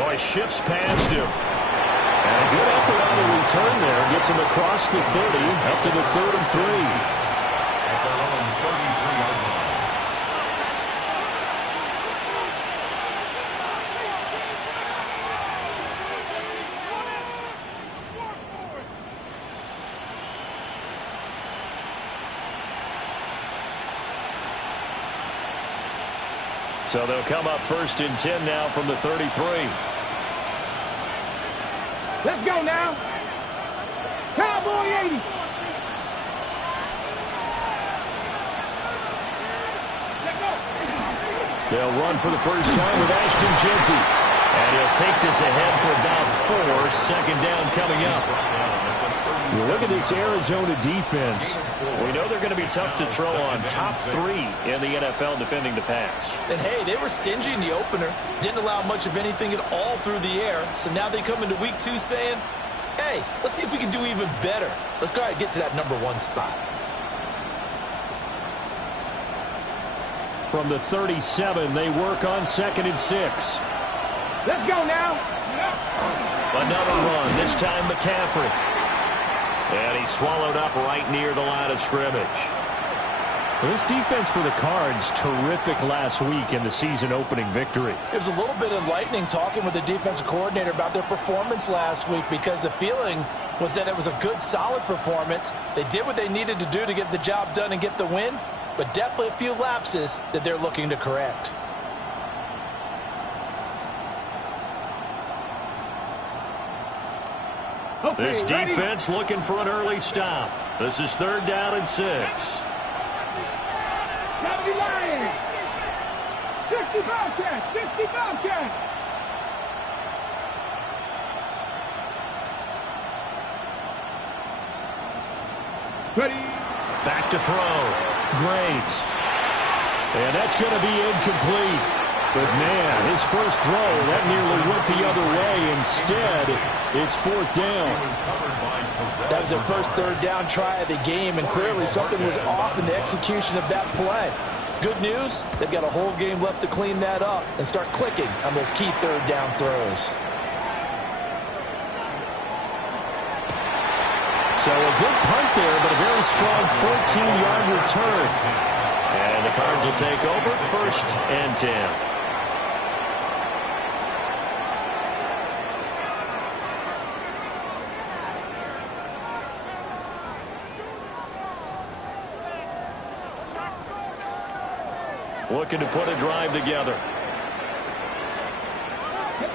Oh, he shifts past him. And a good effort on the return there. Gets him across the 30, up to the 33. So they'll come up 1st and 10 now from the 33. Let's go now. Cowboy 80. They'll run for the first time with Ashton Jeanty. And he'll take this ahead for about 4. Second down coming up. You look at this Arizona defense. We know they're going to be tough to throw on. Top 3 in the NFL defending the pass. And, hey, they were stingy in the opener. Didn't allow much of anything at all through the air. So now they come into week 2 saying, hey, let's see if we can do even better. Let's go ahead and get to that number 1 spot. From the 37, they work on 2nd and 6. Let's go now. Another run, this time McCaffrey. And he's swallowed up right near the line of scrimmage. Well, this defense for the Cards, terrific last week in the season-opening victory. It was a little bit enlightening talking with the defensive coordinator about their performance last week because the feeling was that it was a good, solid performance. They did what they needed to do to get the job done and get the win, but definitely a few lapses that they're looking to correct. Okay, This defense looking for an early stop. This is 3rd down and 6. 70 Lions. 60 Bobcats. 60 Bobcats. Ready. Back to throw. Graves. And that's going to be incomplete. But, man, his first throw, that nearly went the other way. Instead, it's 4th down. That was their first 3rd down try of the game, and clearly something was off in the execution of that play. Good news, they've got a whole game left to clean that up and start clicking on those key 3rd down throws. So a good punt there, but a very strong 14-yard return. And the Cards will take over 1st and 10. Looking to put a drive together.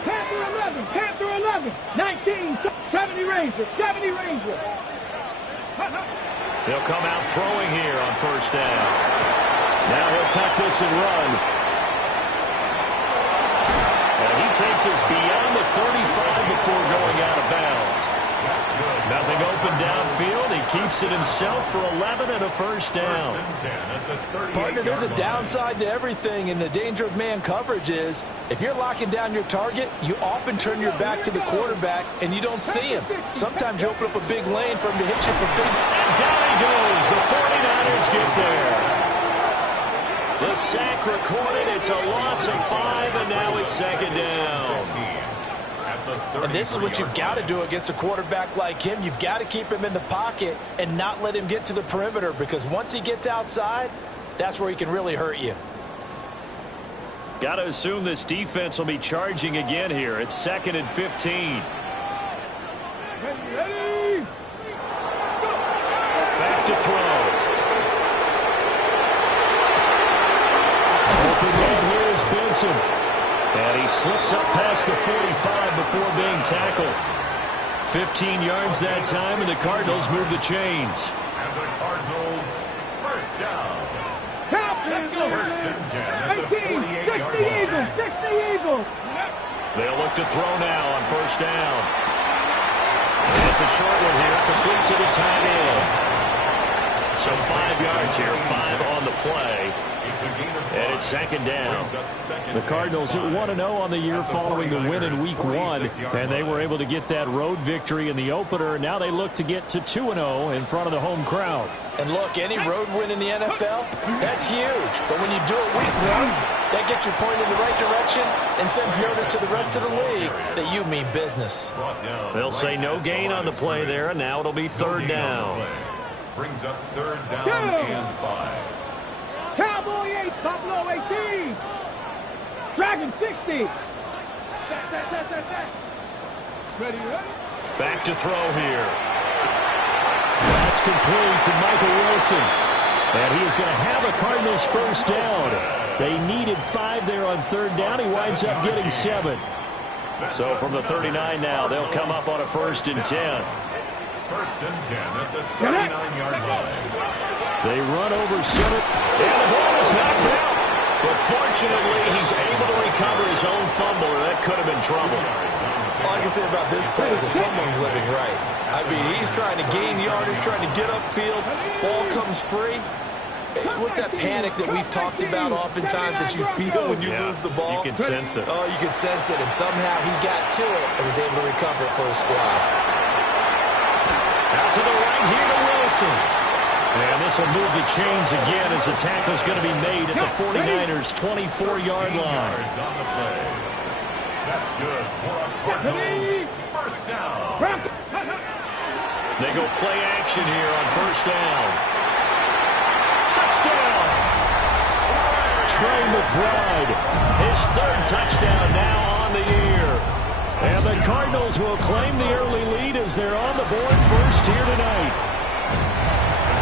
Panther 11. Panther 11. 19. 70 Rangers. 70 Rangers. He'll come out throwing here on 1st down. Now he'll tuck this and run. And he takes us beyond the 35 before going out of bounds. Nothing open downfield. He keeps it himself for 11 and a 1st down. Partner, there's a downside to everything, and the danger of man coverage is if you're locking down your target, you often turn your back to the quarterback and you don't see him. Sometimes you open up a big lane for him to hit you for big. And down he goes. The 49ers get there. The sack recorded. It's a loss of 5, and now it's 2nd down. And this is what you've got to do against a quarterback like him. You've got to keep him in the pocket and not let him get to the perimeter, because once he gets outside, that's where he can really hurt you. Got to assume this defense will be charging again here. It's 2nd and 15. Ready. Back to throw. Open man here is Benson. And he slips up past the 45 before being tackled. 15 yards that time, and the Cardinals move the chains. And the Cardinals, 1st down. First and 10. 18. 60 Eagles. 60 Eagles. They'll look to throw now on 1st down. And it's a short one here, complete to the tight end. So 5 yards here, 5 on the play. And it's 2nd down. The Cardinals at 1-0 on the year following the win in Week 1. And they were able to get that road victory in the opener. Now they look to get to 2-0 in front of the home crowd. And look, any road win in the NFL, that's huge. But when you do it Week 1, that That gets you pointed in the right direction and sends notice to the rest of the league that you mean business. They'll say no gain on the play there, and now it'll be third down. Brings up third down and 5. Cowboy 8, Buffalo 18. Dragon 60. Ready, ready. Back to throw here. That's complete to Michael Wilson. And he is going to have a Cardinals first down. They needed 5 there on third down. He winds up getting 7. So from the 39 now, they'll come up on a 1st and 10. 1st and 10 at the 39-yard line. They run over center, and the ball is knocked out. But fortunately, he's able to recover his own fumble, or that could have been trouble. All I can say about this play is that someone's living right. I mean, he's trying to gain yardage, trying to get upfield. Ball comes free. What's that panic that we've talked about oftentimes that you feel when you lose the ball? You can sense it. Oh, you can sense it. And somehow he got to it and was able to recover it for his squad. Out to the right here to Wilson. And this will move the chains again as the tackle's going to be made at the 49ers' 24-yard line. On the play. That's good for a Cardinals first down. They go play action here on first down. Touchdown! Trey McBride, his 3rd touchdown now on the year. And the Cardinals will claim the early lead as they're on the board first here tonight.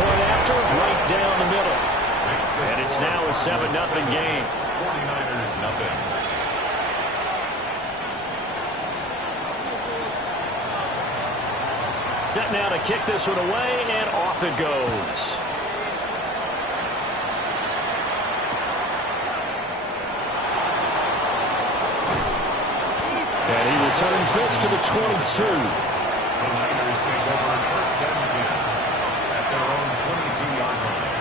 Point after, right down the middle. And it's now a 7-0 game. 49ers nothing. Set now to kick this one away, and off it goes. And he returns this to the 22. The Niners take over 1st and 10 at their own 22-yard line.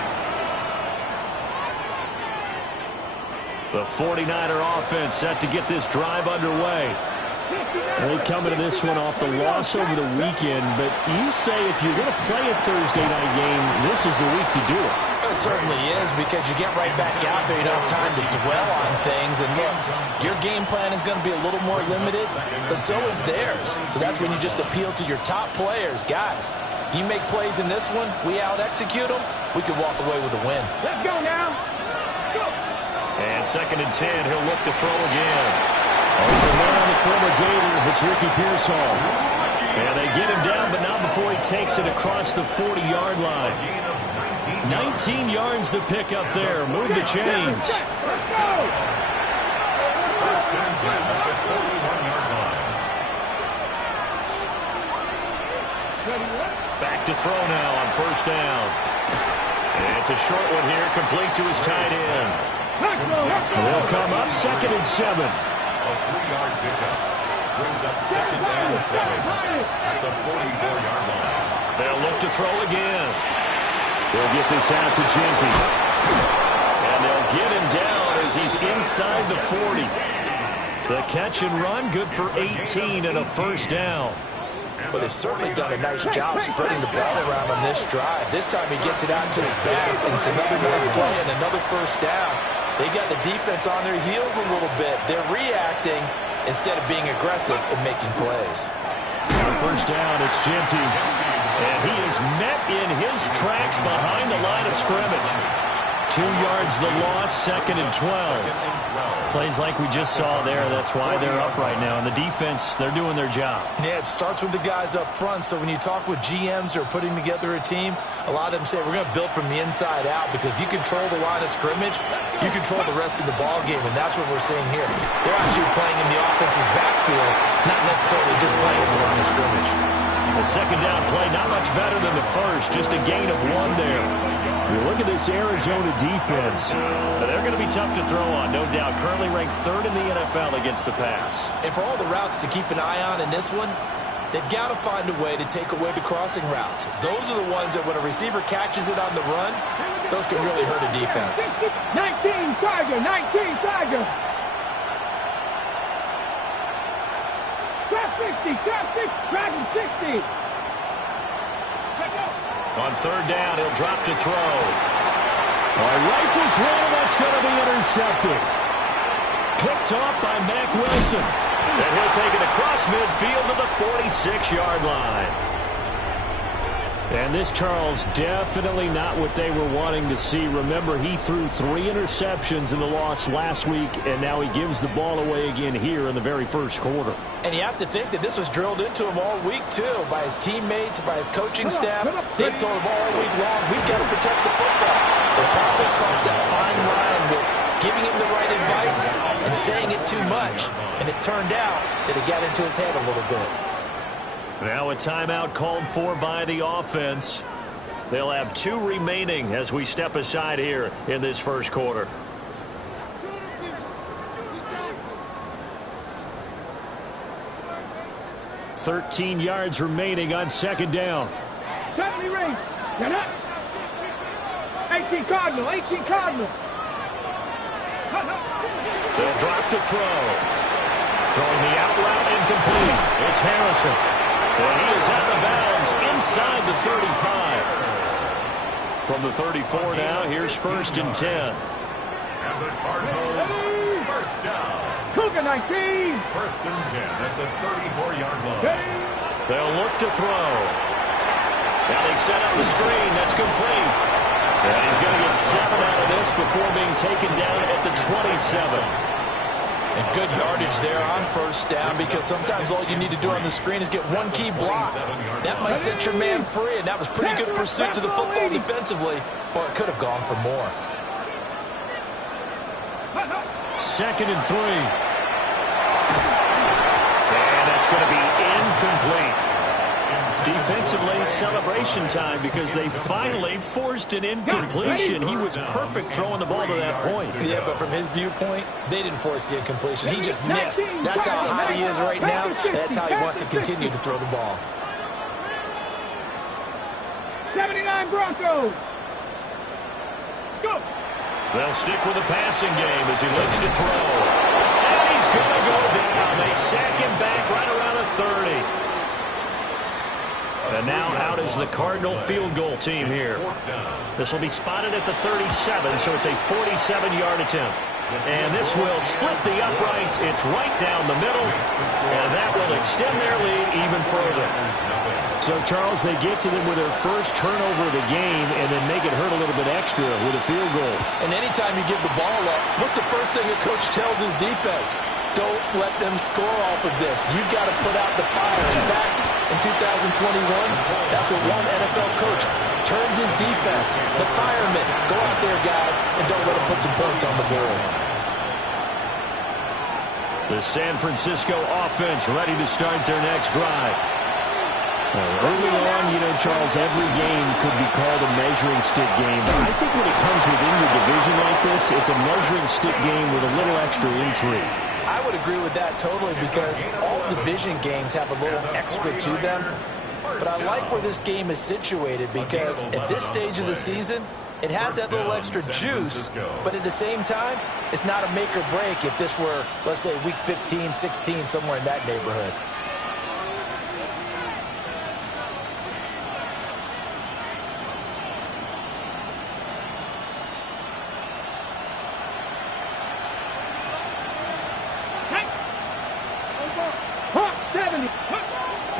The 49er offense set to get this drive underway. They come into this one off the loss over the weekend, but you say if you're going to play a Thursday night game, this is the week to do it. It certainly is, because you get right back out there. You don't have time to dwell on things. And look, your game plan is going to be a little more limited, but so is theirs. So that's when you just appeal to your top players. Guys, you make plays in this one, we out-execute them, we can walk away with a win. Let's go now. Go. And 2nd and 10, he'll look to throw again. Over the former Gator, it's Ricky Pearsall. And they get him down, but not before he takes it across the 40-yard line. 19 yards to pick up there. Move the chains. Let's go. 1st and 10 at the 41-yard line. Back to throw now on first down. And it's a short one here, complete to his tight end. They'll come up 2nd and 7. A 3-yard pickup. Brings up 2nd and 7 at the 44-yard line. They'll look to throw again. They'll get this out to Genty. And they'll get him down as he's inside the 40. The catch and run, good for 18 and a first down. But they've certainly done a nice job spreading the ball around on this drive. This time he gets it out to his back, and it's another nice play and another first down. They got the defense on their heels a little bit. They're reacting instead of being aggressive and making plays. On first down, it's Genty. And he is met in his tracks behind the line of scrimmage. 2 yards the loss, 2nd and 12. Plays like we just saw there. That's why they're up right now. And the defense, they're doing their job. Yeah, it starts with the guys up front. So when you talk with GMs who are putting together a team, a lot of them say we're going to build from the inside out, because if you control the line of scrimmage, you control the rest of the ball game, and that's what we're seeing here. They're actually playing in the offense's backfield, not necessarily just playing at the line of scrimmage. The 2nd down play, not much better than the first, just a gain of 1 there. You look at this Arizona defense. They're going to be tough to throw on, no doubt. Currently ranked 3rd in the NFL against the pass. And for all the routes to keep an eye on in this one, they've got to find a way to take away the crossing routes. Those are the ones that when a receiver catches it on the run, those can really hurt a defense. 19 Tiger, 19 Tiger. Trap 60, trap 6, Dragon 60. On 3rd down, he'll drop to throw. Rifles one, and that's going to be intercepted. Picked off by Mack Wilson. And he'll take it across midfield to the 46-yard line. And this, Charles, definitely not what they were wanting to see. Remember, he threw 3 interceptions in the loss last week, and now he gives the ball away again here in the very first quarter. And you have to think that this was drilled into him all week, too, by his teammates, by his coaching staff. They've told him all week long, we've got to protect the football. They probably crossed that fine line with giving him the right advice and saying it too much. And it turned out that it got into his head a little bit. Now a timeout called for by the offense. They'll have 2 remaining as we step aside here in this first quarter. "13 yards remaining on second down." 70 range. Get up. 18 Cardinal. 18 Cardinal. They'll drop to throw. Throwing the out route incomplete. It's Harrison. And he is out of bounds inside the 35. From the 34 now, here's 1st and 10. And the Cardinals, first down. Cougar 19. 1st and 10 at the 34-yard line. They'll look to throw. Now they set up the screen. That's complete. And he's going to get 7 out of this before being taken down at the 27. And good yardage there on 1st down, because sometimes all you need to do on the screen is get 1 key block. That might set your man free, and that was pretty good pursuit to the football defensively, or it could have gone for more. 2nd and 3. And that's going to be incomplete. Defensively, celebration time, because they finally forced an incompletion. He was perfect throwing the ball to that point. Yeah, but from his viewpoint, they didn't force the incompletion. He just missed. That's how hot he is right now, and that's how he wants to continue to throw the ball. 79 Broncos. Let's go. They'll stick with the passing game as he looks to throw. And he's going to go down. They sack him back right around the 30. And now out is the Cardinal field goal team here. This will be spotted at the 37, so it's a 47-yard attempt. And this will split the uprights. It's right down the middle, and that will extend their lead even further. So, Charles, they get to them with their first turnover of the game and then make it hurt a little bit extra with a field goal. And anytime you give the ball up, what's the first thing a coach tells his defense? Don't let them score off of this. You've got to put out the fire. In fact, in 2021, that's what one NFL coach turned his defense. The firemen. Go out there, guys, and don't let them put some points on the board. The San Francisco offense ready to start their next drive. Early on, Charles, every game could be called a measuring stick game. But I think when it comes within your division like this, it's a measuring stick game with a little extra intrigue. I would agree with that totally, because all division games have a little extra to them. But I like where this game is situated, because at this stage of the season, it has that little extra juice, but at the same time, it's not a make or break if this were, let's say, week 15, 16, somewhere in that neighborhood.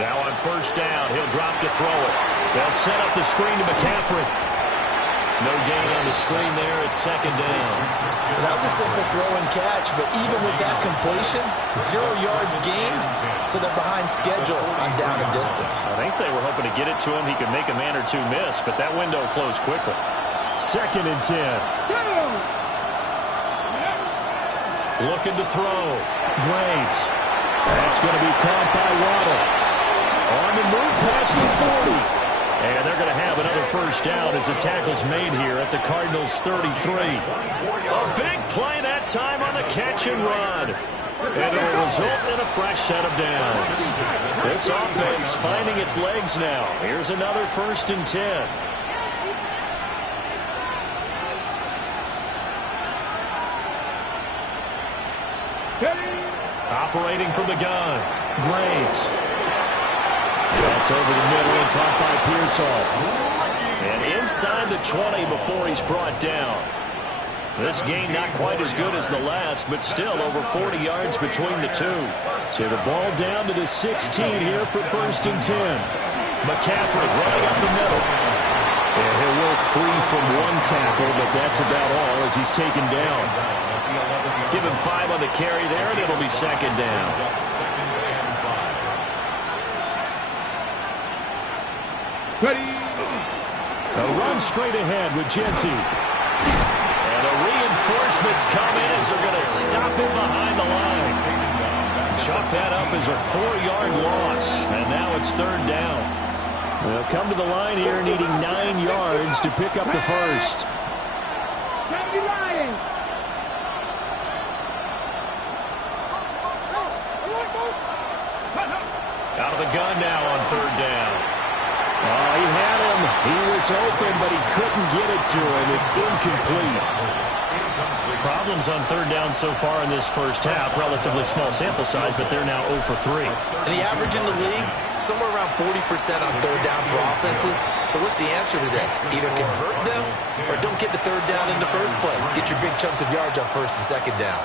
Now on 1st down, he'll drop to throw it. They'll set up the screen to McCaffrey. No gain on the screen there. It's 2nd down. That was a simple throw and catch, but even with that completion, 0 yards gained, so they're behind schedule on down and distance. I think they were hoping to get it to him. He could make a man or two miss, but that window closed quickly. 2nd and 10. Looking to throw. Graves. That's going to be caught by Waddle. On the move past the 40. And they're going to have another 1st down as the tackle's made here at the Cardinals' 33. A big play that time on the catch and run. And it will result in a fresh set of downs. This offense finding its legs now. Here's another 1st and 10. Operating from the gun. Graves. That's over the middle and caught by Pearsall. And inside the 20 before he's brought down. This game not quite as good as the last, but still over 40 yards between the two. So the ball down to the 16 here for 1st and 10. McCaffrey running up the middle. And he'll work free from one tackle, but that's about all as he's taken down. Give him 5 on the carry there, and it'll be 2nd down. Ready. A run straight ahead with Genty. And the reinforcements come in as they're going to stop him behind the line. Chalk that up as a 4-yard loss, and now it's 3rd down. They'll come to the line here needing 9 yards to pick up the first. 70 Lions. Out of the gun now on 3rd down. Oh, he had him. He was open, but he couldn't get it to him. It's incomplete. Problems on 3rd down so far in this first half. Relatively small sample size, but they're now 0 for 3. And the average in the league, somewhere around 40% on 3rd down for offenses. So what's the answer to this? Either convert them or don't get the 3rd down in the first place. Get your big chunks of yards on 1st and 2nd down.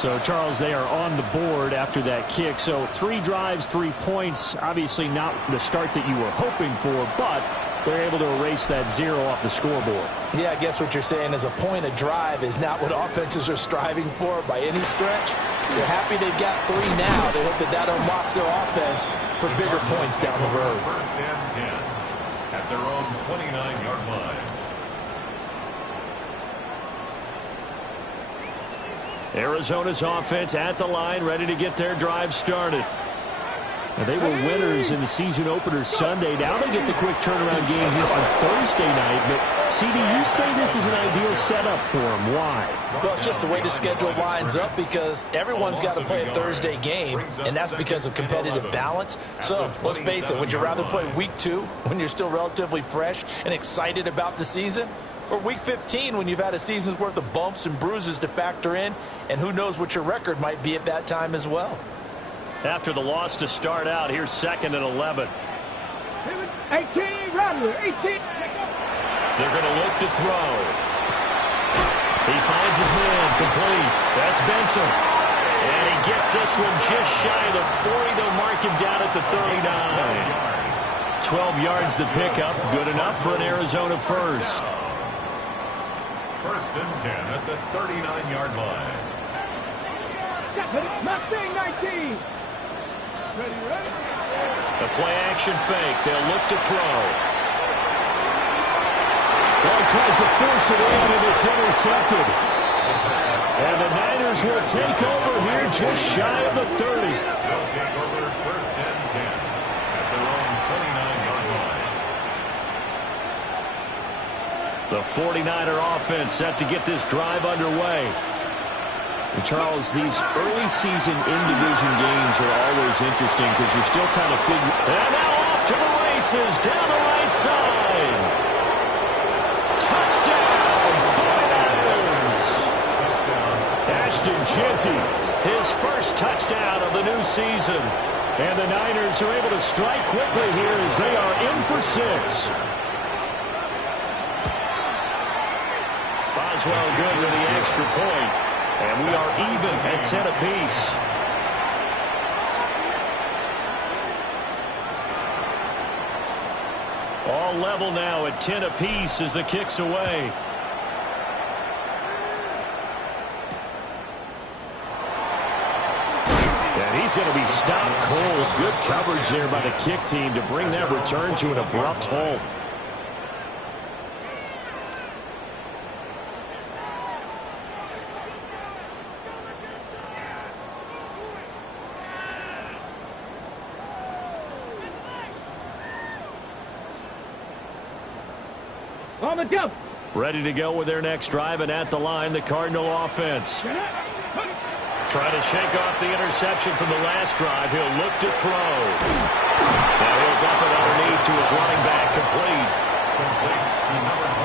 So, Charles, they are on the board after that kick. So 3 drives, 3 points. Obviously not the start that you were hoping for, but they're able to erase that 0 off the scoreboard. Yeah, I guess what you're saying is a point a drive is not what offenses are striving for by any stretch. They're happy they've got 3 now. They hope that that unlocks their offense for bigger points down the road. 1st and 10 at their own 29-yard line. Arizona's offense at the line, ready to get their drive started. And they were winners in the season opener Sunday. Now they get the quick turnaround game here on Thursday night. But, CD, you say this is an ideal setup for them. Why? Well, it's just the way the schedule lines up because everyone's got to play a Thursday game, and that's because of competitive balance. So, let's face it, would you rather play week 2 when you're still relatively fresh and excited about the season? Or week 15 when you've had a season's worth of bumps and bruises to factor in, and who knows what your record might be at that time as well. After the loss to start out, here's 2nd and 11. 18, Rattler, 18. They're going to look to throw. He finds his man, complete. That's Benson. And he gets this one just shy of the 40. They'll mark him down at the 39. 12 yards to pick up. Good enough for an Arizona first. 1st and 10 at the 39-yard line. Mustang 19. Ready. The play-action fake. They'll look to throw. Well, tries to force it in, and it's intercepted. And the Niners will take over here just shy of the 30. They'll take over 1st and 10 at their own 29-yard line. The 49er offense set to get this drive underway. And Charles, these early season in-division games are always interesting because you're still kind of figuring. And now off to the races down the right side. Touchdown, 49ers. Ashton Genty, his first touchdown of the new season. And the Niners are able to strike quickly here as they are in for 6. Boswell good with the extra point. And we are even at 10 apiece. All level now at 10 apiece as the kick's away. And he's going to be stopped cold. Good coverage there by the kick team to bring that return to an abrupt halt. On the double. Ready to go with their next drive, and at the line, the Cardinal offense. Trying to shake off the interception from the last drive. He'll look to throw. Now he'll dump it underneath to his running back, complete.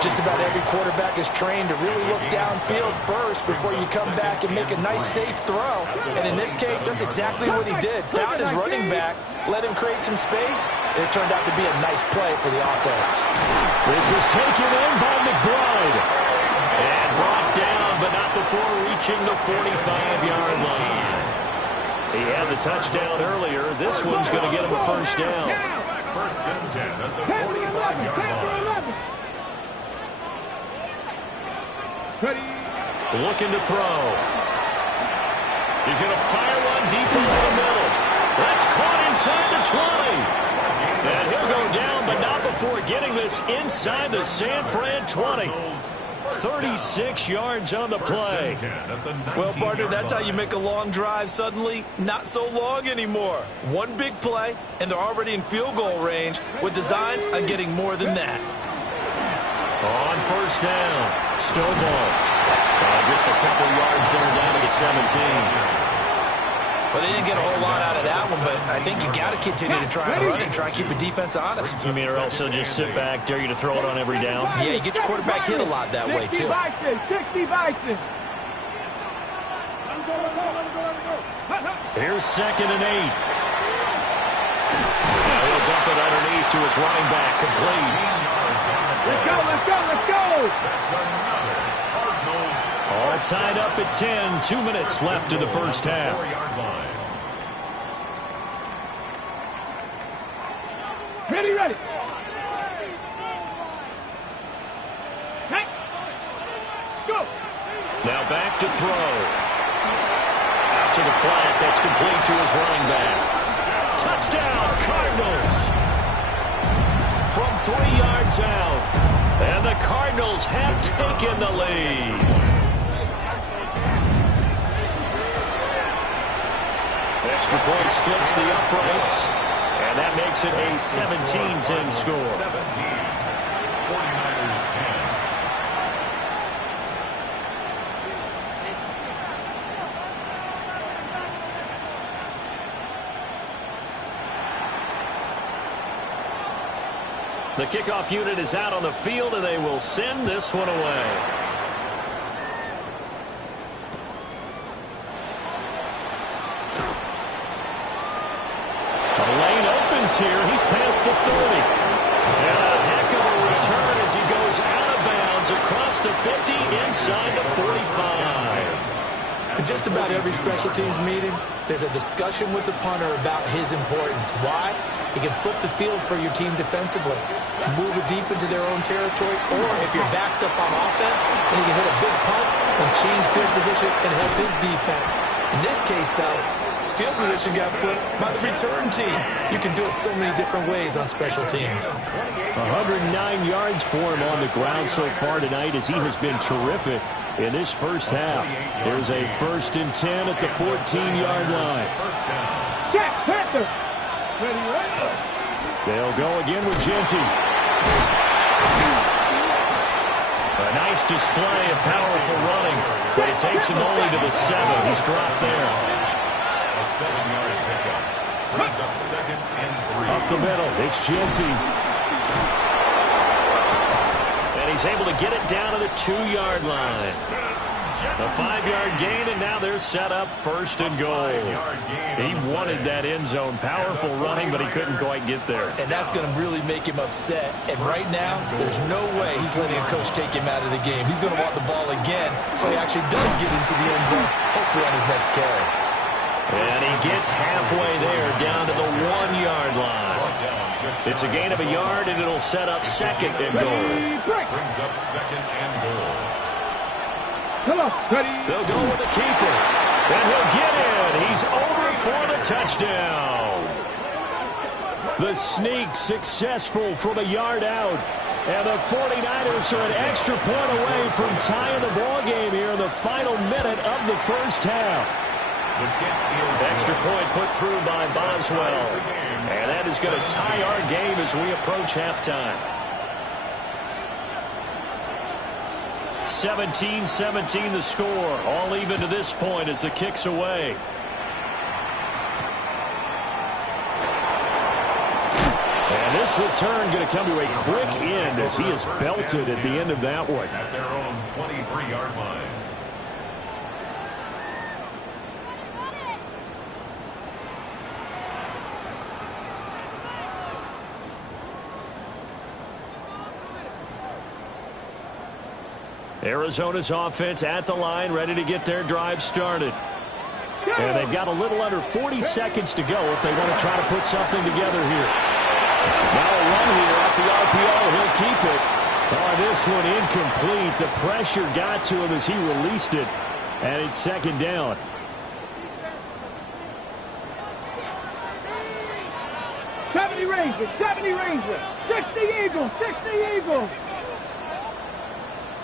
Just about every quarterback is trained to really look downfield first before you come back and make a nice, safe throw. And in this case, that's exactly what he did. Found his running back, let him create some space, and it turned out to be a nice play for the offense. This is taken in by McBride. And brought before reaching the 45-yard line. He had the touchdown earlier. This one's going to get him a first down. First and 10 at the 45-yard line. Looking to throw. He's going to fire one deep over the middle. That's caught inside the 20. And he'll go down, but not before getting this inside the San Fran 20. 36 yards on the play. Well, partner, that's how you make a long drive suddenly not so long anymore. One big play, and they're already in field goal range with designs on getting more than that. On first down, Stovall. Just a couple yards there down to the 17. Well, they didn't get a whole lot out of that one, but I think you got to continue to try and run and try and keep the defense honest. You mean, or also just sit back, dare you to throw it on every down? Yeah, you get your quarterback hit a lot that way, too. 60 Bison. Here's 2nd and 8. Now he'll dump it underneath to his running back, complete. Let's go, let's go, let's go. That's another Cardinals. All tied up at 10. 2 minutes left in the first half. 4-yard line. Ready, ready. Hey. Let's go. Now back to throw. Out to the flat. That's complete to his running back. Touchdown, Cardinals. From 3 yards out. And the Cardinals have taken the lead. Extra point splits the uprights. And that makes it a 17-10 score. 17. 49ers 10. The kickoff unit is out on the field, and they will send this one away. The lane opens here. He's past the 30. And a heck of a return as he goes out of bounds across the 50 inside the 45. In just about every special teams meeting, there's a discussion with the punter about his importance. Why? He can flip the field for your team defensively, move it deep into their own territory, or if you're backed up on offense, then he can hit a big punt and change field position and help his defense. In this case, though, field position got flipped by the return team. You can do it so many different ways on special teams. 109 yards for him on the ground so far tonight as he has been terrific in this first half. There's a 1st and 10 at the 14-yard line. Jack Panther. Ready, ready. They'll go again with Genty. A nice display of powerful running, but it takes him only to the 7. He's dropped there. A 7-yard pickup. Brings up 2nd and 3. Up the middle, it's Genty. And he's able to get it down to the 2-yard line. A 5-yard gain, and now they're set up 1st and goal. He wanted that end zone. Powerful running, but he couldn't quite get there. And that's going to really make him upset. And right now, there's no way he's letting a coach take him out of the game. He's going to want the ball again so he actually does get into the end zone, hopefully on his next carry. And he gets halfway there, down to the 1-yard line. It's a gain of a yard, and it'll set up 2nd and goal. Brings up 2nd and goal. Come on, ready. They'll go with the keeper. And he'll get in. He's over for the touchdown. The sneak successful from a yard out. And the 49ers are an extra point away from tying the ball game here in the final minute of the first half. Extra point put through by Boswell. And that is going to tie our game as we approach halftime. 17-17 the score. All even to this point as the kick's away. And this return going to come to a quick end as he is belted at the end of that one. At their own 23-yard line. Arizona's offense at the line, ready to get their drive started. And they've got a little under 40 seconds to go if they want to try to put something together here. Now a run here off the RPO. He'll keep it. Oh, this one incomplete. The pressure got to him as he released it. And it's second down. Rangers, 70 Rangers, 60 Eagles, 60 Eagles.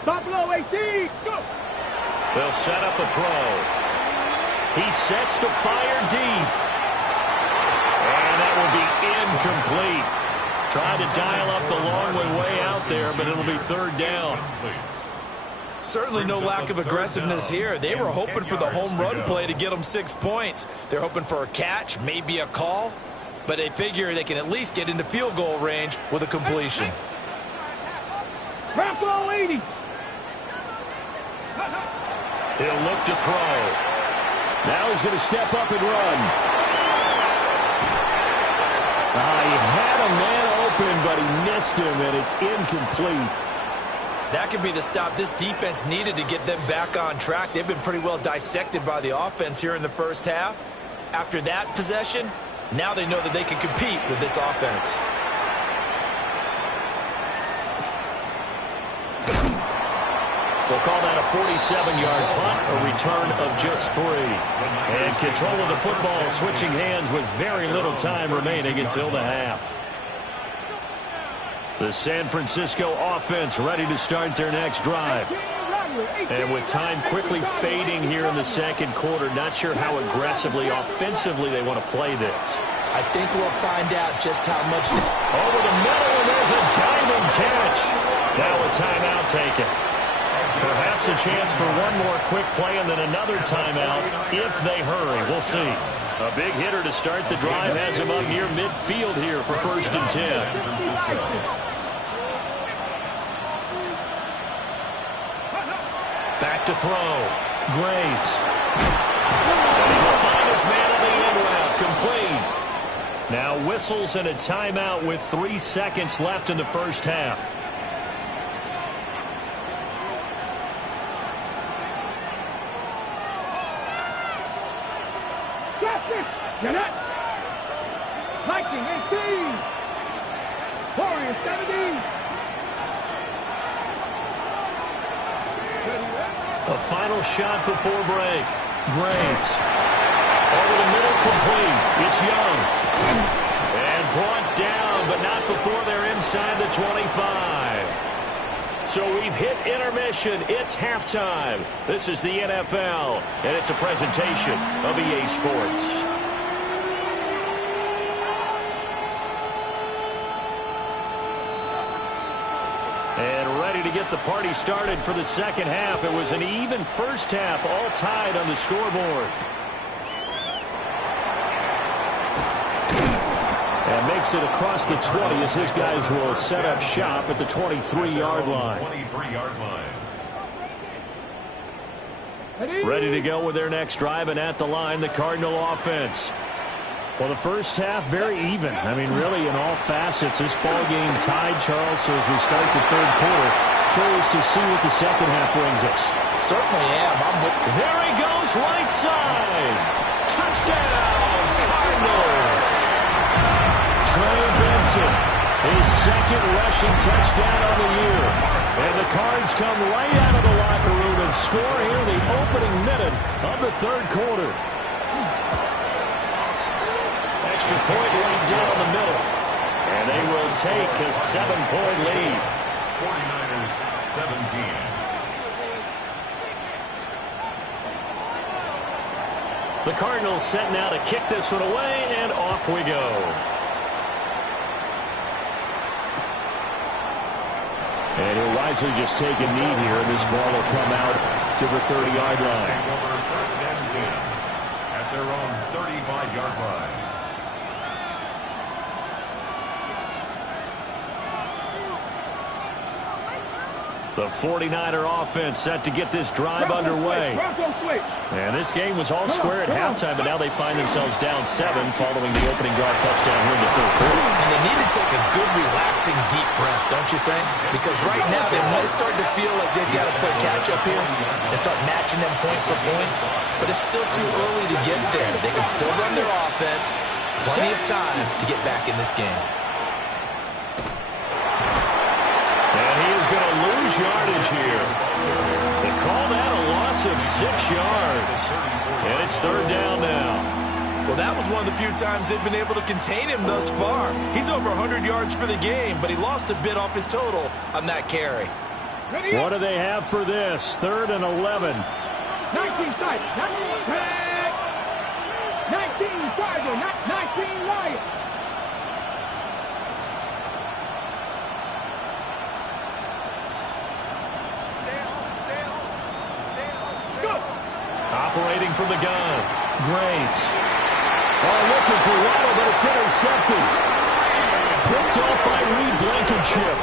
Buffalo 18, go. They'll set up a throw. He sets to fire deep. And that will be incomplete. Tried to dial up the long way out there, but it'll be third down. Certainly no lack of aggressiveness here. They were hoping for the home run play to get them 6 points. They're hoping for a catch, maybe a call. But they figure they can at least get into field goal range with a completion. Buffalo 80. He'll look to throw. Now he's going to step up and run. He had a man open, but he missed him, and it's incomplete. That could be the stop this defense needed to get them back on track. They've been pretty well dissected by the offense here in the first half. After that possession, now they know that they can compete with this offense. We'll call that a 47-yard punt, a return of just 3. And control of the football switching hands with very little time remaining until the half. The San Francisco offense ready to start their next drive. And with time quickly fading here in the second quarter, not sure how aggressively, offensively they want to play this. I think we'll find out just how much. Over the middle, and there's a diving catch. Now a timeout taken. Perhaps a chance for one more quick play and then another timeout if they hurry. We'll see. A big hitter to start the drive has him up near midfield here for 1st and 10. Back to throw. Graves. And he will find his man on the in route. Complete. Now whistles and a timeout with 3 seconds left in the first half. Get it. Viking 18. Warriors 17. A final shot before break. Graves. Over the middle, complete. It's Young. And brought down, but not before they're inside the 25. So we've hit intermission. It's halftime. This is the NFL, and it's a presentation of EA Sports. And ready to get the party started for the second half. It was an even first half, all tied on the scoreboard. And makes it across the 20 as his guys will set up shop at the 23-yard line. 23-yard line. Ready to go with their next drive, and at the line, the Cardinal offense. Well, the first half, very even. I mean, really, in all facets, this ball game tied, Charles. So as we start the third quarter, curious to see what the second half brings us. Certainly am. There he goes, right side. Touchdown, Cardinals. Trey Benson, his second rushing touchdown of the year. And the Cards come right out of the locker room and score here in the opening minute of the third quarter. Extra point right down the middle. And they will take a 7-point lead. 49ers 17. The Cardinals set now to kick this one away, and off we go. And he'll wisely just take a knee here, and this ball will come out to the 30-yard line. Take over 1st and 10 at their own 35-yard line. The 49er offense set to get this drive underway. And this game was all square at halftime, but now they find themselves down 7 following the opening drive touchdown here in the third quarter. And they need to take a good, relaxing, deep breath, don't you think? Because right now they might start to feel like they've got to play catch-up here and start matching them point for point. But it's still too early to get there. They can still run their offense. Plenty of time to get back in this game. And he is going to lose yardage here. They call that a loss of 6 yards. And it's third down now. Well, that was one of the few times they've been able to contain him thus far. He's over 100 yards for the game, but he lost a bit off his total on that carry. What do they have for this? 3rd and 11. 19 sides. 19 Tiger. 19 Lion. Operating from the gun, Graves. Oh, looking for Waddle, but it's intercepted. Picked off by Reed Blankenship.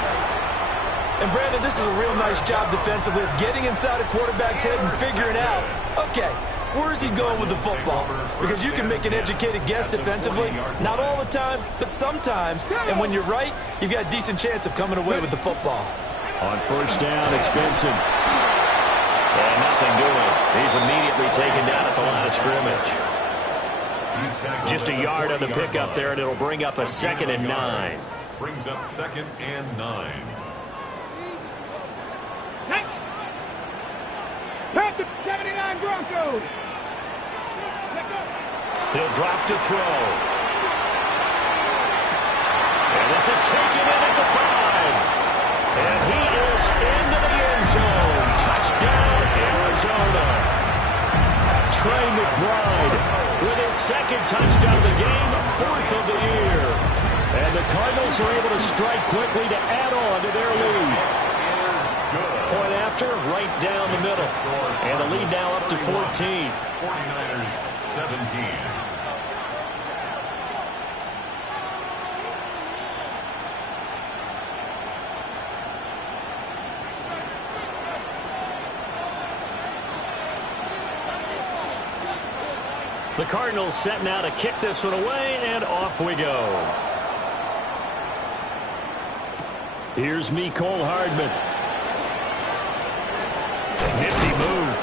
And, Brandon, this is a real nice job defensively of getting inside a quarterback's head and figuring out, okay, where is he going with the football? Because you can make an educated guess defensively. Not all the time, but sometimes. And when you're right, you've got a decent chance of coming away with the football. On first down, it's Benson. And nothing doing. He's immediately taken down at the line of scrimmage. Just a yard on the pickup there, and it'll bring up a 2nd and 9. Brings up 2nd and 9. Panther 79 Broncos. He'll drop to throw. And this is taken in at the 5. And he is into the end zone. Touchdown, Arizona. Trey McBride With his 2nd touchdown of the game, 4th of the year. And the Cardinals are able to strike quickly to add on to their lead. Point after, right down the middle. And the lead now up to 14. 49ers 17. The Cardinals set now to kick this one away, and off we go. Here's Mecole Hardman. Nifty move.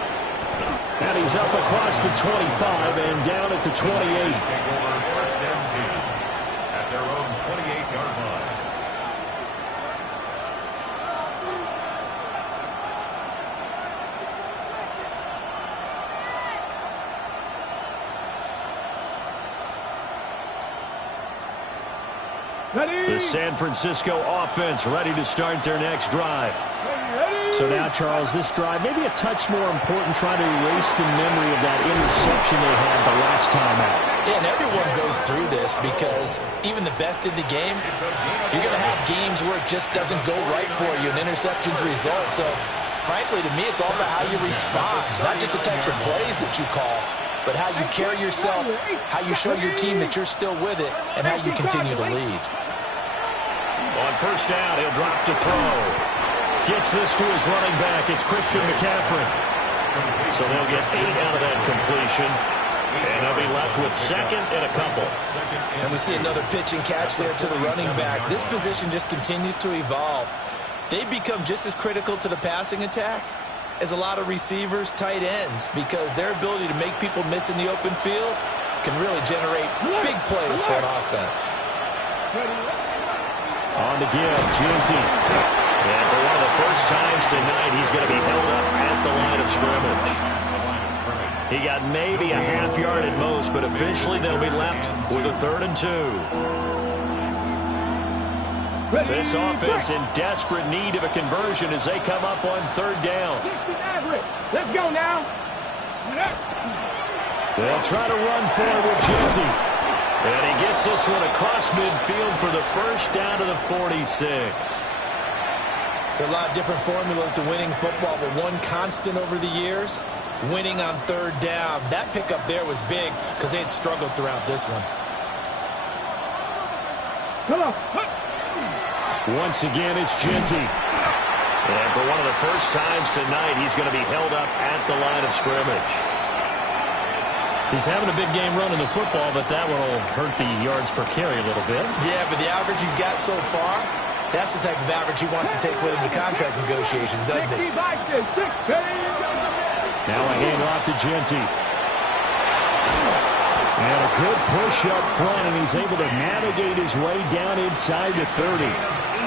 And he's up across the 25 and down at the 28. Take over first down team at their own 28-yard line. The San Francisco offense ready to start their next drive. So now, Charles, this drive maybe a touch more important, trying to erase the memory of that interception they had the last time out. Yeah, and everyone goes through this because even the best in the game, you're going to have games where it just doesn't go right for you, and interceptions result. So, frankly, to me, it's all about how you respond, not just the types of plays that you call, but how you carry yourself, how you show your team that you're still with it, and how you continue to lead. On first down, he'll drop to throw. Gets this to his running back. It's Christian McCaffrey. So they'll get 8 out of that completion. And they'll be left with 2nd and a couple. And we see another pitch and catch there to the running back. This position just continues to evolve. They become just as critical to the passing attack as a lot of receivers, tight ends, because their ability to make people miss in the open field can really generate big plays for an offense. On to give, Gianti. And for one of the first times tonight, he's going to be held up at the line of scrimmage. He got maybe a half yard at most, but officially they'll be left with a 3rd and 2. This offense in desperate need of a conversion as they come up on 3rd down. Let's go now. They'll try to run for it with Gianti. And he gets this one across midfield for the first down to the 46. There are a lot of different formulas to winning football, but one constant over the years, winning on 3rd down. That pickup there was big because they had struggled throughout this one. Come on. Once again, it's Gianti. And for one of the first times tonight, he's going to be held up at the line of scrimmage. He's having a big game running the football, but that one will hurt the yards per carry a little bit. Yeah, but the average he's got so far, that's the type of average he wants to take with him to contract negotiations, doesn't he? Now a handoff to Genty. And a good push up front, and he's able to navigate his way down inside the 30.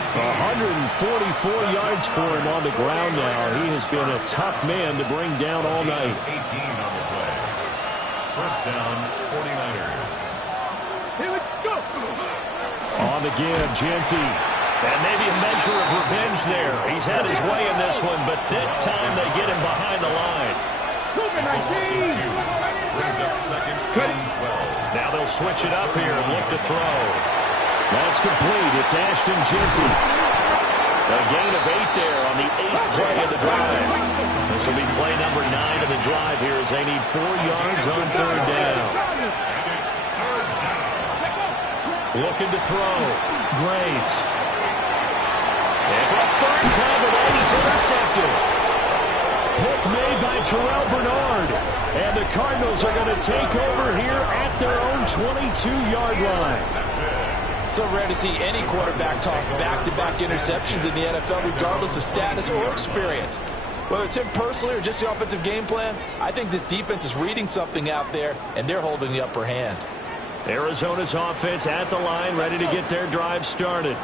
144 yards for him on the ground now. He has been a tough man to bring down all night. 18 on the play. First down, 49ers. Here we go. On the give, Genty. And maybe a measure of revenge there. He's had his way in this one, but this time they get him behind the line. Brings up second and 12. Now they'll switch it up here and look to throw. That's complete. It's Ashton Genty. A gain of 8 there on the 8th play of the drive. This will be play number 9 of the drive here as they need 4 yards on third down. Looking to throw. Graves. And for a third time tonight, he's intercepted. Pick made by Terrell Bernard. And the Cardinals are going to take over here at their own 22-yard line. So rare to see any quarterback toss back-to-back interceptions in the NFL, regardless of status or experience. Whether it's him personally or just the offensive game plan, I think this defense is reading something out there, and they're holding the upper hand. Arizona's offense at the line, ready to get their drive started.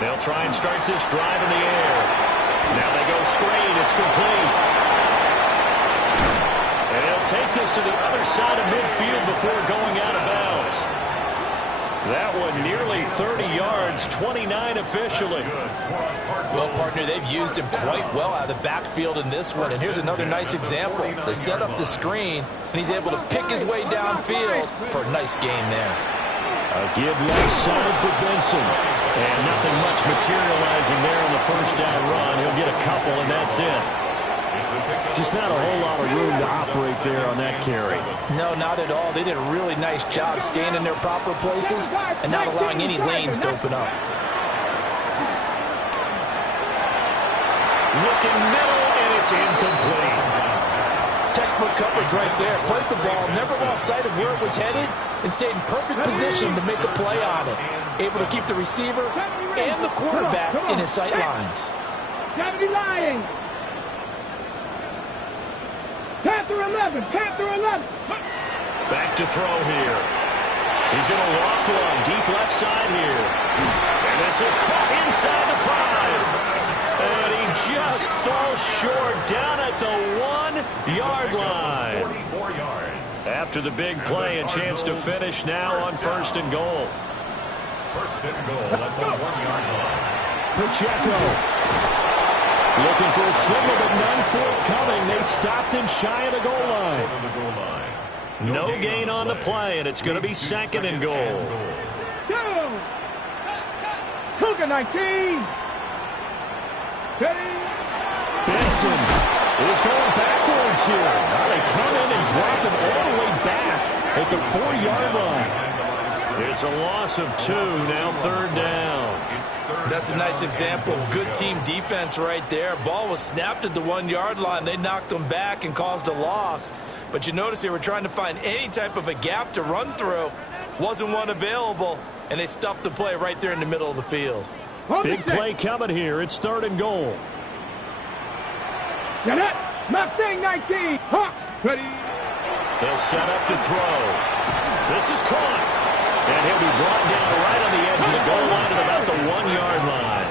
They'll try and start this drive in the air. Now they go screen. It's complete. And he'll take this to the other side of midfield before going out of bounds. That one nearly 30 yards, 29 officially. Well, partner, they've used him quite well out of the backfield in this one. And here's another nice example. They set up the screen, and he's able to pick his way downfield for a nice gain there. A give left side for Benson. And nothing much materializing there on the first down run. He'll get a couple, and that's it. Just not a whole lot of room to operate there on that carry. No, not at all. They did a really nice job staying in their proper places and not allowing any lanes to open up. Looking middle, and it's incomplete. Textbook coverage right there. Played the ball, never lost sight of where it was headed, and stayed in perfect position to make a play on it. Able to keep the receiver and the quarterback in his sight lines. 70 Lions. Panther 11. Panther 11. Back to throw here. He's going to loft one deep left side here. And this is caught inside the 5. And he just falls short down at the 1-yard line. 44 yards. After the big play, a chance to finish now on first and goal. First and goal at the 1-yard line. Pacheco. Looking for a signal, but none forthcoming. They stopped him shy of the goal line. No gain on the play, and it's going to be second and goal. Cougar 19. Benson is going backwards here. Now they come in and drop him all the way back at the 4-yard line. It's a loss of 2, now third down. That's a nice example of good team defense right there. Ball was snapped at the 1-yard line. They knocked them back and caused a loss. But you notice they were trying to find any type of a gap to run through. Wasn't one available, and they stuffed the play right there in the middle of the field. Big play coming here. It's third and goal. Mustang 19. Hawks. Ready. They'll set up to throw. This is caught. And he'll be brought down right on the edge of the goal line at about the 1-yard line.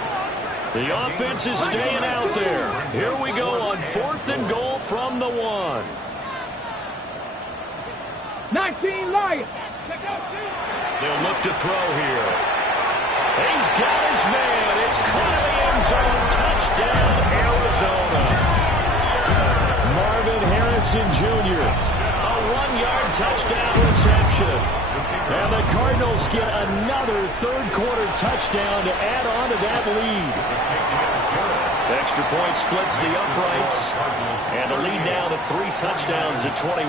The offense is staying out there. Here we go on fourth and goal from the 1. 19 Lions. They'll look to throw here. He's got his man. It's caught in the end zone. Touchdown, Arizona. Marvin Harrison Jr. A 1-yard touchdown reception. And the Cardinals get another third-quarter touchdown to add on to that lead. Extra point splits the uprights. And a lead now to 3 touchdowns at 21.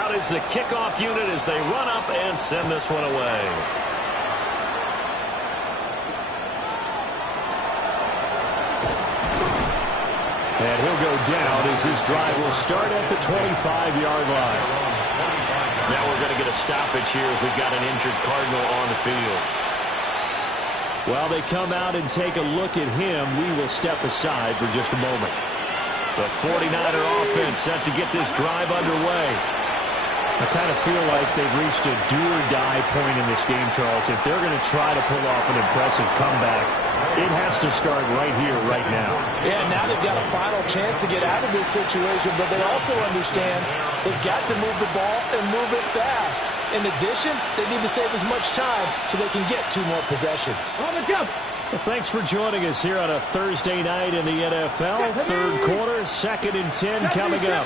Out is the kickoff unit as they run up and send this one away. And he'll go down as this drive will start at the 25-yard line. Now we're going to get a stoppage here as we've got an injured Cardinal on the field. While they come out and take a look at him, we will step aside for just a moment. The 49er offense set to get this drive underway. I kind of feel like they've reached a do-or-die point in this game, Charles. If they're going to try to pull off an impressive comeback, it has to start right here, right now. Yeah, now they've got a final chance to get out of this situation, but they also understand they've got to move the ball and move it fast. In addition, they need to save as much time so they can get 2 more possessions. On the jump. Well, thanks for joining us here on a Thursday night in the NFL. Third quarter, 2nd and 10 coming up.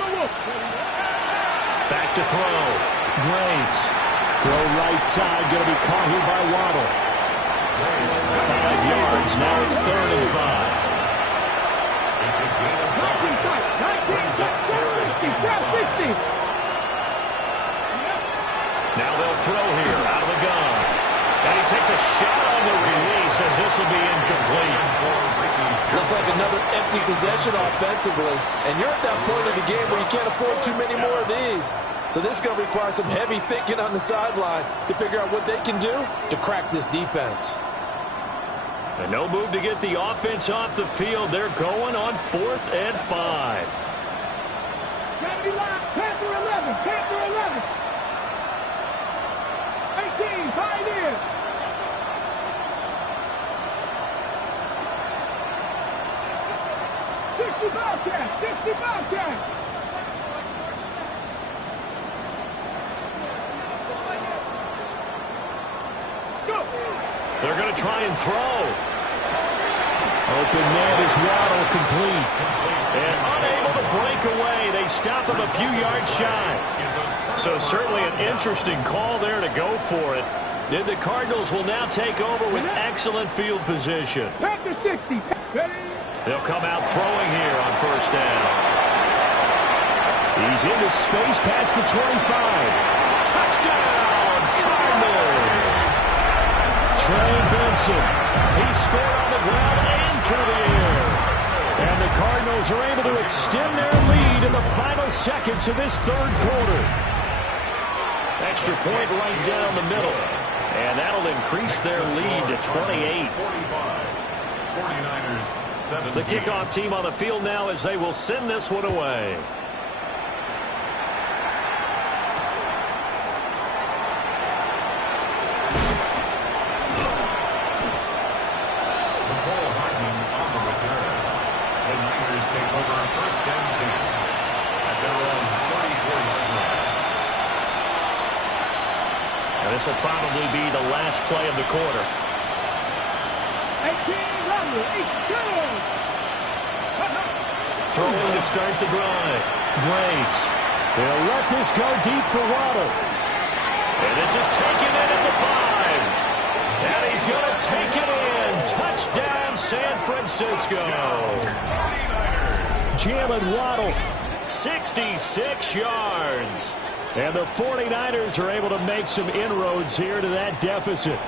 Back to throw. Graves. Throw right side, going to be caught here by Waddle. 5 yards, now it's 3rd and 19, 60. Now they'll throw here out of the gun. And he takes a shot on the release as this will be incomplete. Looks like another empty possession offensively. And you're at that point of the game where you can't afford too many more of these. So this is going to require some heavy thinking on the sideline to figure out what they can do to crack this defense. And no move to get the offense off the field. They're going on 4th and 5. Panther 11. Panther 11. 18. Pioneers. Bobcats. 60 Bobcats. They're going to try and throw. Open net is Waddle, complete. And unable to break away. They stop him a few yards shy. So certainly an interesting call there to go for it. Then the Cardinals will now take over with excellent field position. Panther 60. They'll come out throwing here on 1st down. He's into space past the 25. Touchdown, Cardinals! Trey Benson. He scored on the ground and through the air. And the Cardinals are able to extend their lead in the final seconds of this 3rd quarter. Extra point right down the middle. And that'll increase their lead to 28. 49ers 17. The kickoff team on the field now as they will send this one away. Take over 1st and 10 at their own 34-yard line. And this will probably be the last play of the quarter. 18 Rumble. Throwing to start the drive. Graves. They'll let this go deep for Waddle. And this is taken in at the 5. And he's going to take it in. Touchdown, San Francisco. Jalen Waddle. 66 yards. And the 49ers are able to make some inroads here to that deficit.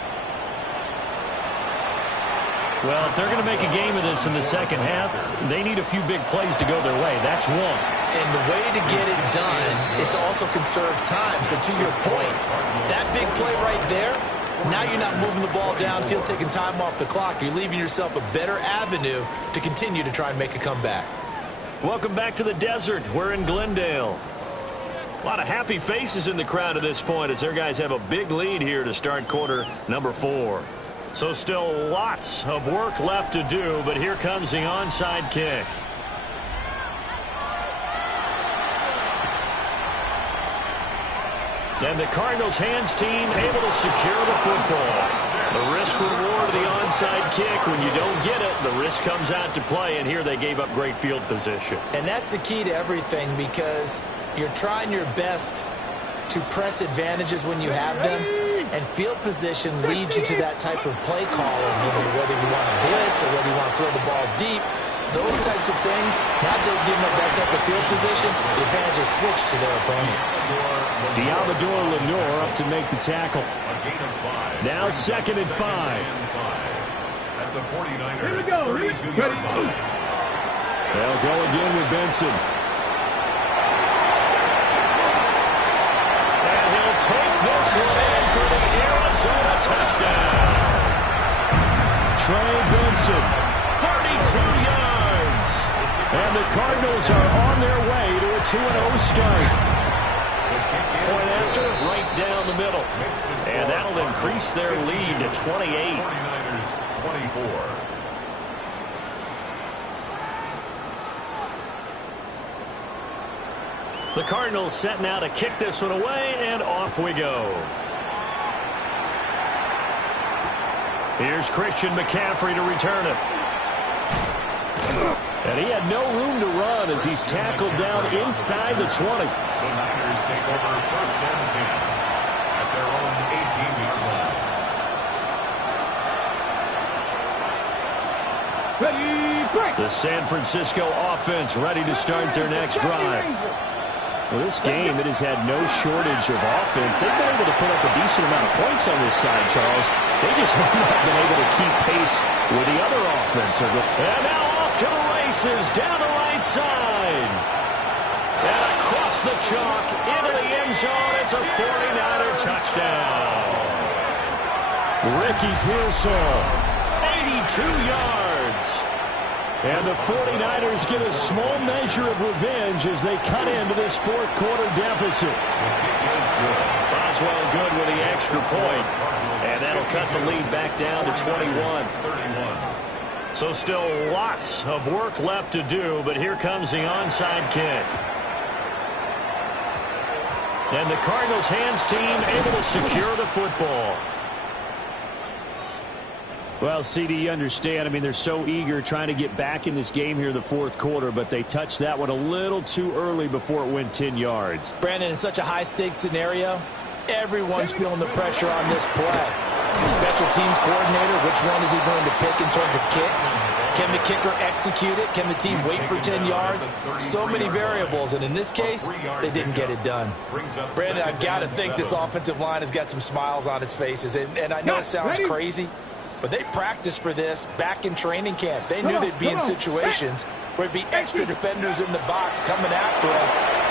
Well, if they're going to make a game of this in the second half, they need a few big plays to go their way. That's one. And the way to get it done is to also conserve time. So to your point, that big play right there, now you're not moving the ball downfield, taking time off the clock. You're leaving yourself a better avenue to continue to try and make a comeback. Welcome back to the desert. We're in Glendale. A lot of happy faces in the crowd at this point as their guys have a big lead here to start quarter number 4. So still lots of work left to do, but here comes the onside kick. And the Cardinals hands team able to secure the football. The risk reward of the onside kick. When you don't get it, the risk comes out to play, and here they gave up great field position. And that's the key to everything, because you're trying your best to press advantages when you have them, and field position leads you to that type of play calling, whether you want to blitz or whether you want to throw the ball deep. Those types of things, now they're giving up that type of field position, the advantage is switched to their opponent. Diamador Lenore up to make the tackle. Now 2nd and 5. At the 49ers, Here we go. 32-yard line. They'll go again with Benson. And he'll take this one in for the Arizona touchdown. Trey Benson. 32 yards. And the Cardinals are on their way to a 2-0 start. Point after, right down the middle. And that'll increase their lead to 28. 49ers 24. The Cardinals set now to kick this one away, and off we go. Here's Christian McCaffrey to return it. And he had no room to run as he's tackled down inside the 20. The Niners take over first and 10 at their own 18-yard line. Ready, break. The San Francisco offense ready to start their next drive. Well, this game, it has had no shortage of offense. They've been able to put up a decent amount of points on this side, Charles. They just have not been able to keep pace with the other offense. And now off to the races down the right side. And across the chalk into the end zone. It's a 49er touchdown. Ricky Pearsall. 82 yards. And the 49ers get a small measure of revenge as they cut into this fourth quarter deficit. Boswell good with the extra point. And that'll cut the lead back down to 21. So still lots of work left to do, but here comes the onside kick. And the Cardinals hands team able to secure the football. Well, CD, you understand. I mean, they're so eager trying to get back in this game here in the fourth quarter, but they touched that one a little too early before it went 10 yards. Brandon, in such a high-stakes scenario, everyone's feeling the pressure on this play. The special teams coordinator, which one is he going to pick in terms of kicks? Can the kicker execute it? Can the team wait for 10 yards? So many variables, and in this case, they didn't get it done. Brandon, I've got to think this offensive line has got some smiles on its faces, and I know it sounds crazy, but they practiced for this back in training camp. They knew they'd be in situations where it'd be extra defenders in the box coming after them,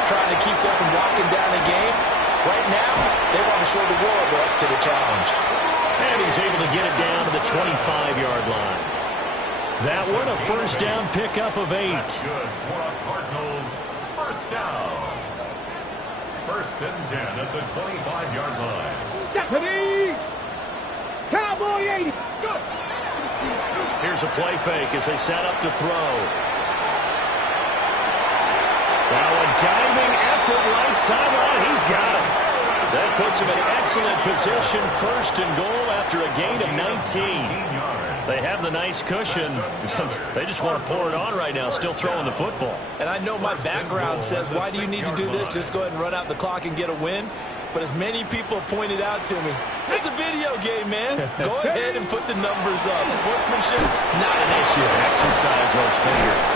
trying to keep them from locking down the game. Right now, they want to show the world they're up to the challenge. And he's able to get it down to the 25-yard line. That one a first down pickup of 8. That's good for a Cardinals first down. First and 10 at the 25-yard line. Stephanie! Cowboy 80. Go. Here's a play fake as they set up to throw. Now a diving effort right sideline. He's got it. That puts him in excellent position. First and goal after a gain of 19. They have the nice cushion. They just want to pour it on right now, still throwing the football. And I know my background says, why do you need to do this? Just go ahead and run out the clock and get a win. But as many people pointed out to me, it's a video game, man. Go ahead and put the numbers up. Sportsmanship, not an issue. Exercise those fingers.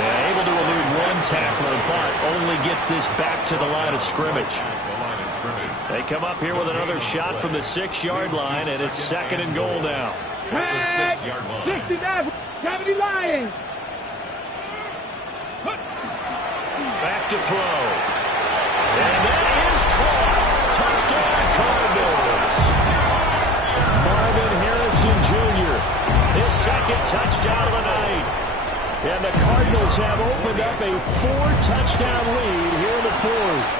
Yeah, able to elude one tackler, but only gets this back to the line of scrimmage. They come up here with another shot from the 6-yard line, and it's second and goal now. 69, 70 Lions. Back to throw. And that is caught. Touchdown Cardinals. Marvin Harrison Jr. His second touchdown of the night. And the Cardinals have opened up a 4-touchdown lead here in the fourth.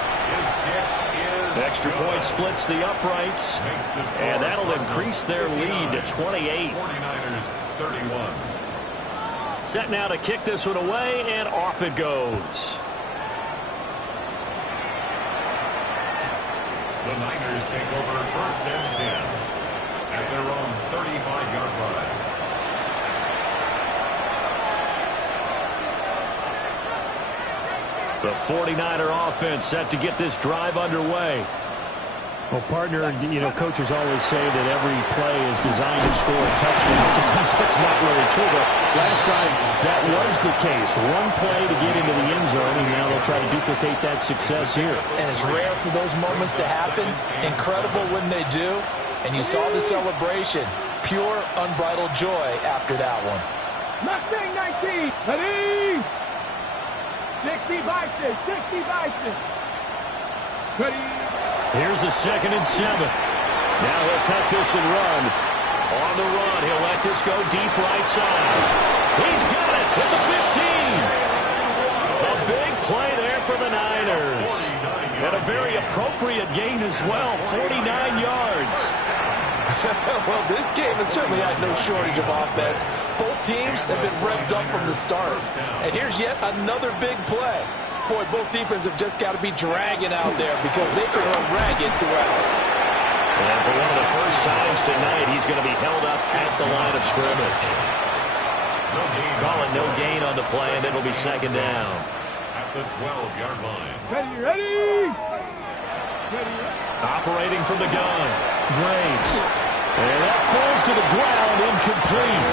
Extra point splits the uprights, and that'll increase their lead to 28. 49ers 31. Set now to kick this one away, and off it goes. The Niners take over first and 10 at their own 35-yard line. The 49er offense set to get this drive underway. Well, partner, you know, coaches always say that every play is designed to score a touchdown. Sometimes that's not really true, but last time that was the case. One play to get into the end zone, and now they'll try to duplicate that success here. And it's rare for those moments to happen. Incredible when they do. And you saw the celebration. Pure, unbridled joy after that one. Mustang 19. Ready? 60 by 6. 60 by 6. Ready? Here's a 2nd and 7. Now he'll tuck this and run. On the run, he'll let this go deep right side. He's got it at the 15. A big play there for the Niners. And a very appropriate gain as well, 49 yards. Well, this game has certainly had no shortage of offense. Both teams have been revved up from the start. And here's yet another big play. Boy, both defenses have just got to be dragging out there because they can run ragged throughout. And for one of the first times tonight, he's going to be held up at the line of scrimmage. Call it no gain on the play, and it'll be 2nd down. At the 12-yard line. Ready? Operating from the gun, Graves. And that falls to the ground, incomplete.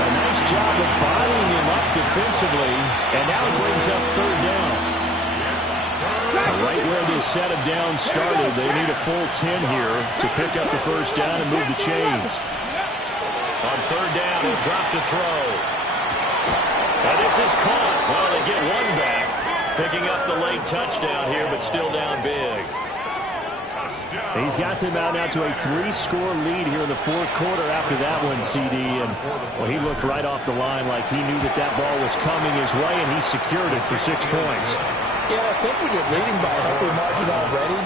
A nice job of bodying him up defensively, and now it brings up 3rd down. Right where this set of downs started, they need a full 10 here to pick up the 1st down and move the chains. On 3rd down, he'll drop to throw. And this is caught. Well, they get one back, picking up the late touchdown here, but still down big. He's got them out now to a 3-score lead here in the 4th quarter after that one, CD. And, well, he looked right off the line like he knew that that ball was coming his way, and he secured it for 6 points. Yeah, I think when you're leading by a healthy margin already,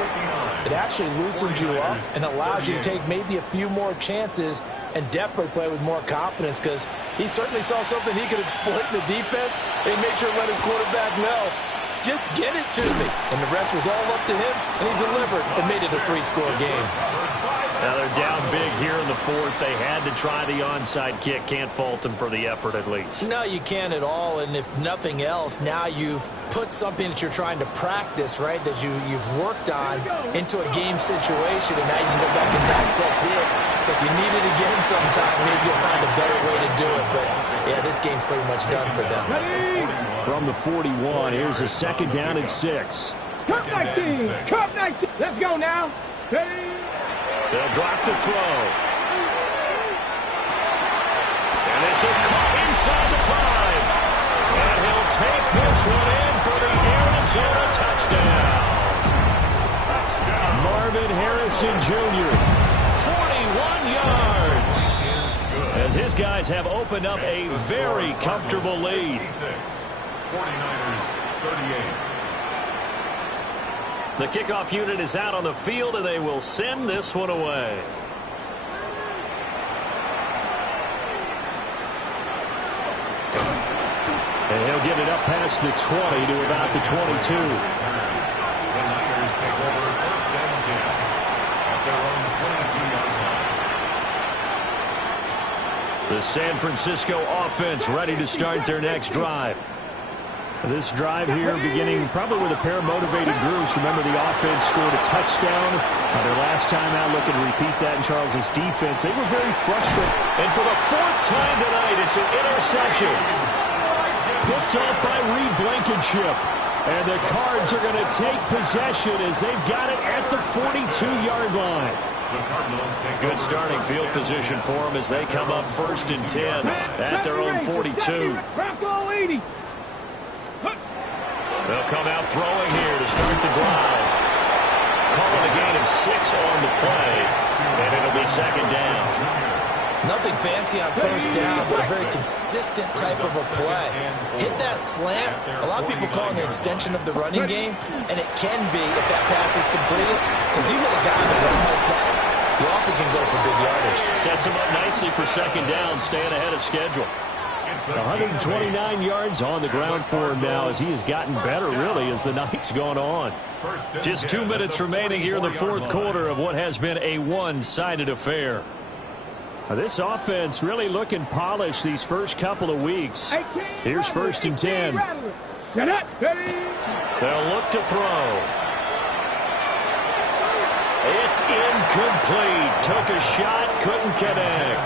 it actually loosens you up and allows you to take maybe a few more chances and definitely play with more confidence because he certainly saw something he could exploit in the defense and made sure to let his quarterback know, just get it to me. And the rest was all up to him, and he delivered and made it a 3-score game. Now they're down big here in the 4th. They had to try the onside kick. Can't fault them for the effort at least. No, you can't at all. And if nothing else, now you've put something that you're trying to practice, right, that you've worked on into a game situation, and now you can go back and dissect it. So if you need it again sometime, maybe you'll find a better way to do it. But, yeah, this game's pretty much done for them. From the 41, here's a 2nd down and 6. Cup 19. Cup 19. Let's go now. Ready? They'll drop to throw. And this is caught inside the 5. And he'll take this one in for the Arizona touchdown. Marvin Harrison Jr. 41 yards. As his guys have opened up a very comfortable lead. 49ers 38. The kickoff unit is out on the field, and they will send this one away. And he'll get it up past the 20 to about the 22. The Niners take over 1st and 10 at their own 22-yard line. The San Francisco offense ready to start their next drive. This drive here beginning probably with a pair of motivated groups. Remember, the offense scored a touchdown. Their last time out, looking to repeat that in Charles's defense. They were very frustrated. And for the 4th time tonight, it's an interception. Picked off by Reed Blankenship. And the Cards are going to take possession as they've got it at the 42-yard line. Good starting field position for them as they come up 1st and 10 at their own 42. Bronco 80. They'll come out throwing here to start the drive. Calling a gain of 6 on the play, and it'll be 2nd down. Nothing fancy on 1st down, but a very consistent type of a play. Hit that slant. A lot of people call it an extension of the running game, and it can be if that pass is completed, because you hit a guy on the run like that, you often can go for big yardage. Sets him up nicely for 2nd down, staying ahead of schedule. 129 yards on the ground for him now as he has gotten better, really, as the night's gone on. Just 2 minutes remaining here in the 4th quarter of what has been a one-sided affair. This offense really looking polished these first couple of weeks. Here's 1st and 10. They'll look to throw. It's incomplete. Took a shot, couldn't connect.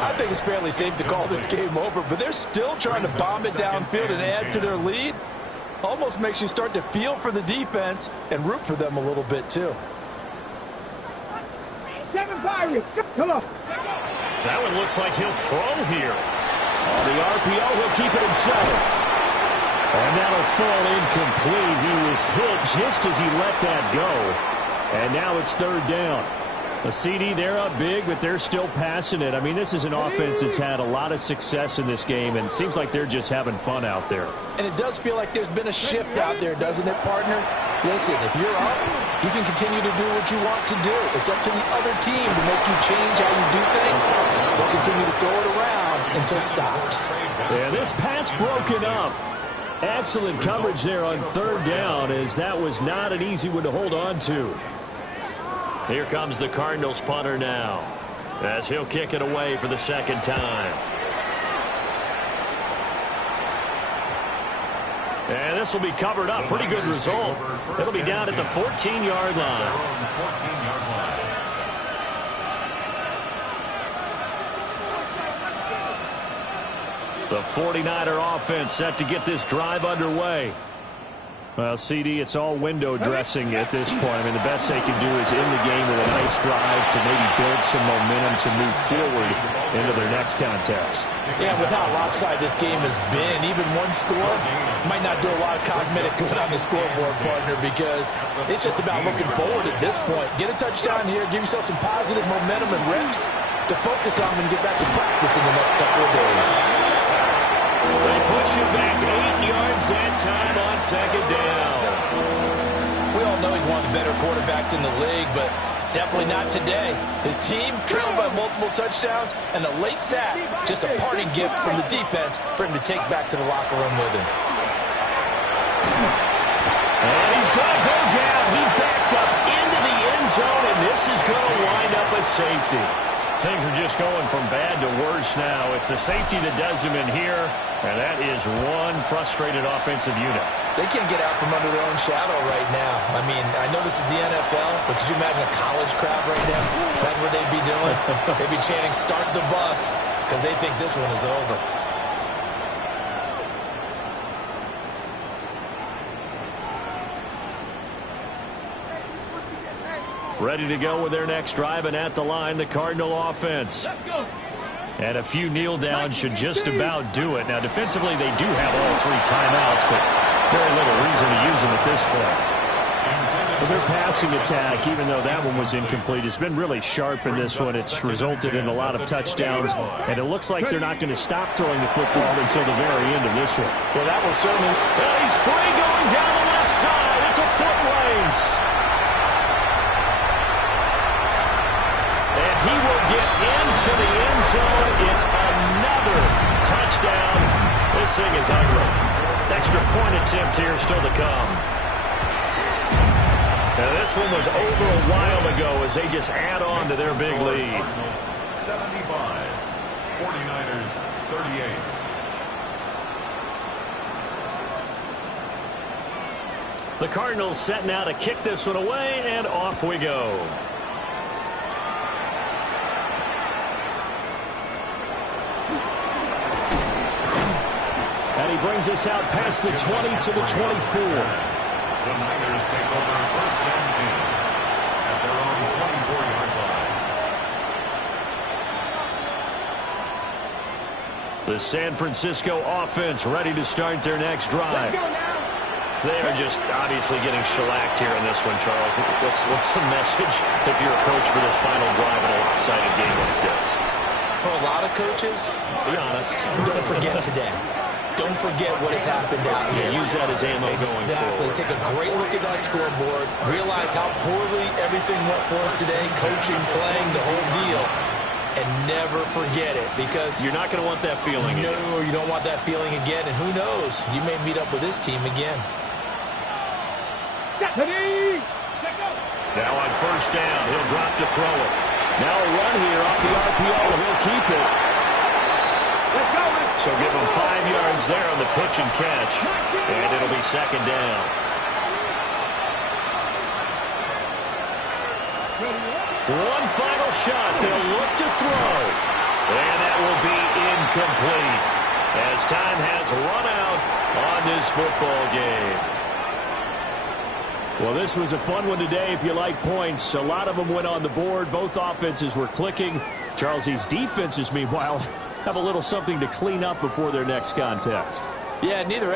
I think it's fairly safe to call this game over, but they're still trying to bomb it downfield and add to their lead. Almost makes you start to feel for the defense and root for them a little bit, too. 7 Pirates. Come on. That one looks like he'll throw here. On the RPO, he'll keep it himself. And that'll fall incomplete. He was hit just as he let that go. And now it's third down. The CD, they're up big, but they're still passing it. I mean, this is an offense that's had a lot of success in this game, and it seems like they're just having fun out there. And it does feel like there's been a shift out there, doesn't it, partner? Listen, if you're up, you can continue to do what you want to do. It's up to the other team to make you change how you do things. They'll continue to throw it around until stopped. Yeah, this pass broken up. Excellent coverage there on third down, as that was not an easy one to hold on to. Here comes the Cardinals punter now, as he'll kick it away for the second time. And this will be covered up. Pretty good result. It'll be down at the 14-yard line. The 49er offense set to get this drive underway. Well, CD, it's all window dressing at this point. I mean, the best they can do is end the game with a nice drive to maybe build some momentum to move forward into their next contest. Yeah, with how lopsided this game has been, even one score might not do a lot of cosmetic good on the scoreboard, partner, because it's just about looking forward at this point. Get a touchdown here, give yourself some positive momentum and reps to focus on when you get back to practice in the next couple of days. They push it back 8 yards that time on second down. We all know he's one of the better quarterbacks in the league, but definitely not today. His team trailed by multiple touchdowns, and a late sack, just a parting gift from the defense for him to take back to the locker room with him. And he's going to go down. He backed up into the end zone, and this is going to wind up a safety. Things are just going from bad to worse now. It's a safety that does him in here, and that is one frustrated offensive unit. They can't get out from under their own shadow right now. I mean, I know this is the NFL, but could you imagine a college crowd right now? Imagine what they'd be doing. They'd be chanting, "Start the bus," because they think this one is over. Ready to go with their next drive, and at the line, the Cardinal offense. And a few kneel downs should just about do it. Now, defensively, they do have all 3 timeouts, but very little reason to use them at this point. Well, their passing attack, even though that one was incomplete, has been really sharp in this one. It's resulted in a lot of touchdowns, and it looks like they're not going to stop throwing the football until the very end of this one. Well, that will certainly... Well, he's free going down the left side. It's a foot race. He will get into the end zone. It's another touchdown. This thing is ugly. Extra point attempt here still to come. Now this one was over a while ago as they just add on to their big lead. 75, 49ers 38. The Cardinals set now to kick this one away, and off we go. And he brings us out past the 20 to the 24. The Niners take over first and 10 at their own 24-yard line. The San Francisco offense ready to start their next drive. They are just obviously getting shellacked here in this one, Charles. What's the message if you're a coach for this final drive in a lopsided game like this? For a lot of coaches, be honest, don't forget today. Don't forget what has happened out here. Use that as ammo going forward. Take a great look at that scoreboard. Realize how poorly everything went for us today. Coaching, playing, the whole deal. And never forget it, because... You're not going to want that feeling again. No, you don't want that feeling again. And who knows? You may meet up with this team again. Now on first down, he'll drop to throw it. Now a run here off the RPO. He'll keep it. So give him 5 yards there on the pitch and catch. And it'll be second down. One final shot. They'll look to throw. And that will be incomplete, as time has run out on this football game. Well, this was a fun one today if you like points. A lot of them went on the board. Both offenses were clicking. Charles, these defenses, meanwhile, have a little something to clean up before their next contest. Yeah, neither